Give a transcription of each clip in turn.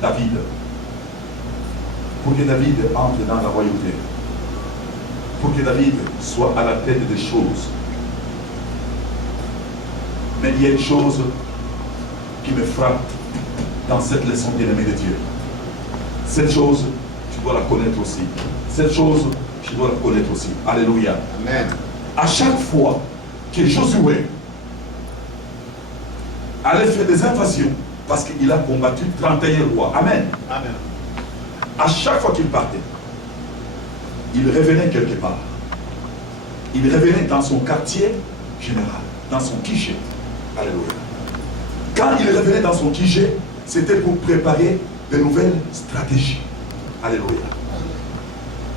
David. Pour que David entre dans la royauté. Pour que David soit à la tête des choses. Mais il y a une chose qui me frappe dans cette leçon bien-aimée de Dieu. Cette chose, tu dois la connaître aussi. Cette chose, tu dois la connaître aussi. Alléluia. Amen. À chaque fois que Josué allait faire des invasions, parce qu'il a combattu 31 rois. Amen. Amen. À chaque fois qu'il partait, il revenait quelque part. Il revenait dans son quartier général, dans son quiché. Alléluia. Quand il revenait dans son quiché, c'était pour préparer de nouvelles stratégies. Alléluia.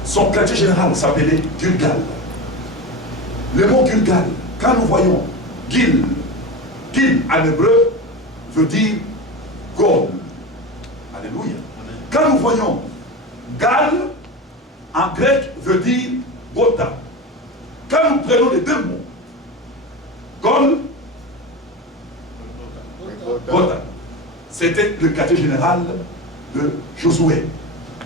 Son quartier général s'appelait Gilgal. Le mot Gilgal, quand nous voyons Gil, Gil en hébreu veut dire Gol. Alléluia. Quand nous voyons Gal, en grec, veut dire Gotha. Quand nous prenons les deux mots, Gol, Gotha, c'était le quartier général de Josué.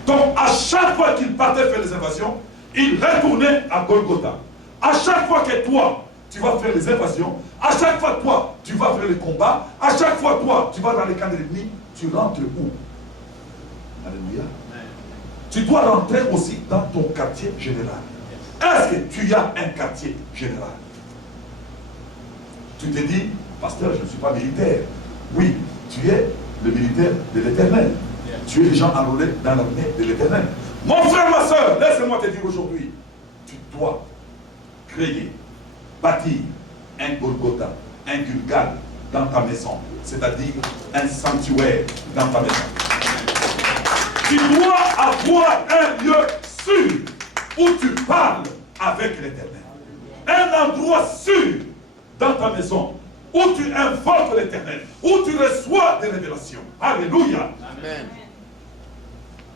Donc, à chaque fois qu'il partait faire les invasions, il retournait à Golgotha. À chaque fois que toi, tu vas faire les invasions, à chaque fois toi, tu vas faire les combats, à chaque fois toi, tu vas dans les camps de l'ennemi, tu rentres où? Alléluia. Tu dois rentrer aussi dans ton quartier général. Est-ce que tu as un quartier général? Tu te dis, pasteur, je ne suis pas militaire. Oui, tu es le militaire de l'Éternel. Tu es déjà enrôlé dans l'armée de l'Éternel. Mon frère, ma soeur, laisse-moi te dire aujourd'hui, tu dois créer, bâtir un Golgotha, un Gilgal dans ta maison, c'est-à-dire un sanctuaire dans ta maison. Tu dois avoir un lieu sûr où tu parles avec l'Éternel. Un endroit sûr dans ta maison où tu invoques l'Éternel, où tu reçois des révélations. Alléluia. Amen.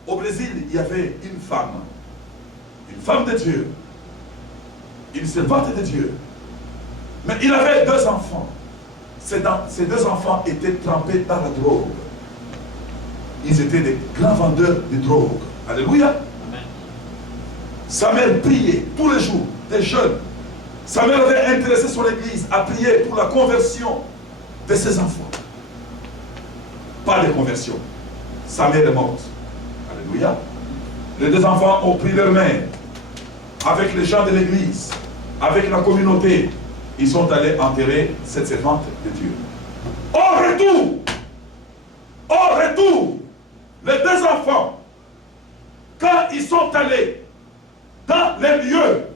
Au Brésil, il y avait une femme de Dieu, une servante de Dieu. Mais il avait 2 enfants. Ces 2 enfants étaient trempés dans la drogue. Ils étaient des grands vendeurs de drogue. Alléluia. Amen. Sa mère priait tous les jours, des jeunes. Sa mère avait intéressé son église à prier pour la conversion de ses enfants. Pas de conversion. Sa mère est morte. Alléluia. Les 2 enfants ont pris leur mère avec les gens de l'église, avec la communauté. Ils sont allés enterrer cette servante de Dieu. Au retour, les 2 enfants, quand ils sont allés dans les lieux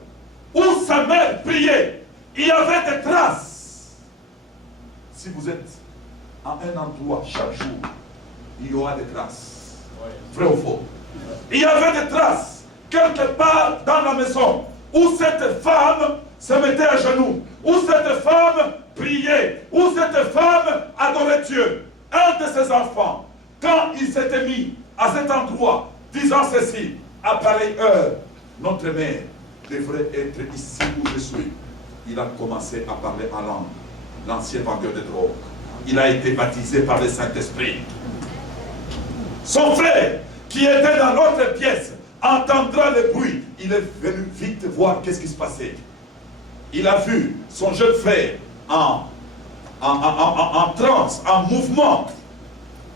où sa mère priait, il y avait des traces. Si vous êtes à un endroit chaque jour, il y aura des traces. Vrai ou faux? Il y avait des traces quelque part dans la maison où cette femme se mettait à genoux, où cette femme priait, où cette femme adorait Dieu. Un de ses enfants, quand il s'était mis à cet endroit, disant ceci, à pareille heure, notre mère devrait être ici où je suis. Il a commencé à parler en langue, l'ancien vendeur de drogue. Il a été baptisé par le Saint-Esprit. Son frère, qui était dans l'autre pièce, entendra le bruit. Il est venu vite voir qu'est-ce qui se passait. Il a vu son jeune frère en transe, en mouvement.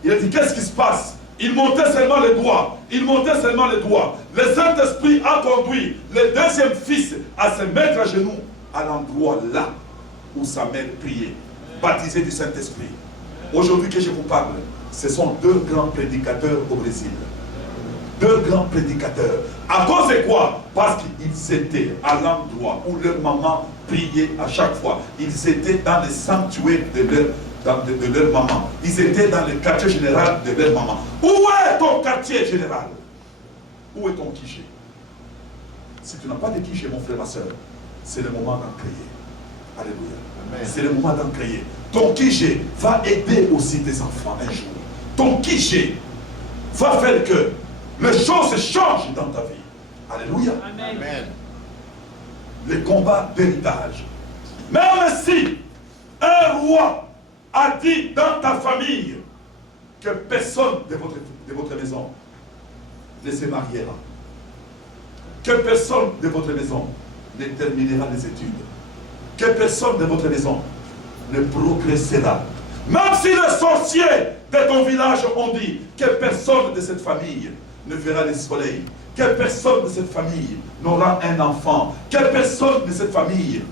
Il a dit, qu'est-ce qui se passe? Il montait seulement les doigts. Il montait seulement les doigts. Le Saint-Esprit a conduit le 2e fils à se mettre à genoux à l'endroit là où sa mère priait, baptisé du Saint-Esprit. Aujourd'hui que je vous parle, ce sont 2 grands prédicateurs au Brésil. 2 grands prédicateurs. À cause de quoi? Parce qu'ils étaient à l'endroit où leur maman priait à chaque fois. Ils étaient dans les sanctuaires de leur maman. Ils étaient dans le quartier général de leur maman. Où est ton quartier général? Où est ton quiché? Si tu n'as pas de quiché, mon frère, ma soeur, c'est le moment d'en créer. Alléluia. C'est le moment d'en créer. Ton quiché va aider aussi tes enfants un jour. Ton quiché va faire que les choses changent dans ta vie. Alléluia. Amen. Les combats d'héritage. Même si un roi a dit dans ta famille, que personne de votre maison ne se mariera. Que personne de votre maison ne terminera les études. Que personne de votre maison ne progressera. Même si les sorciers de ton village ont dit que personne de cette famille ne verra le soleil, que personne de cette famille n'aura un enfant, que personne de cette famille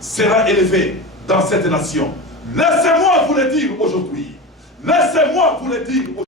sera élevé dans cette nation. Laissez-moi vous le dire aujourd'hui. Laissez-moi vous le dire aujourd'hui.